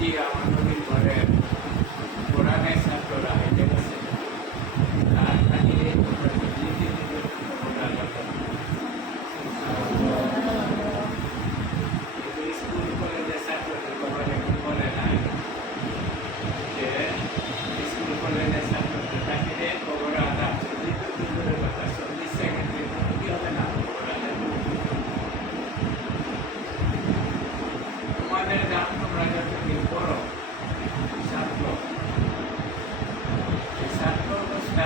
die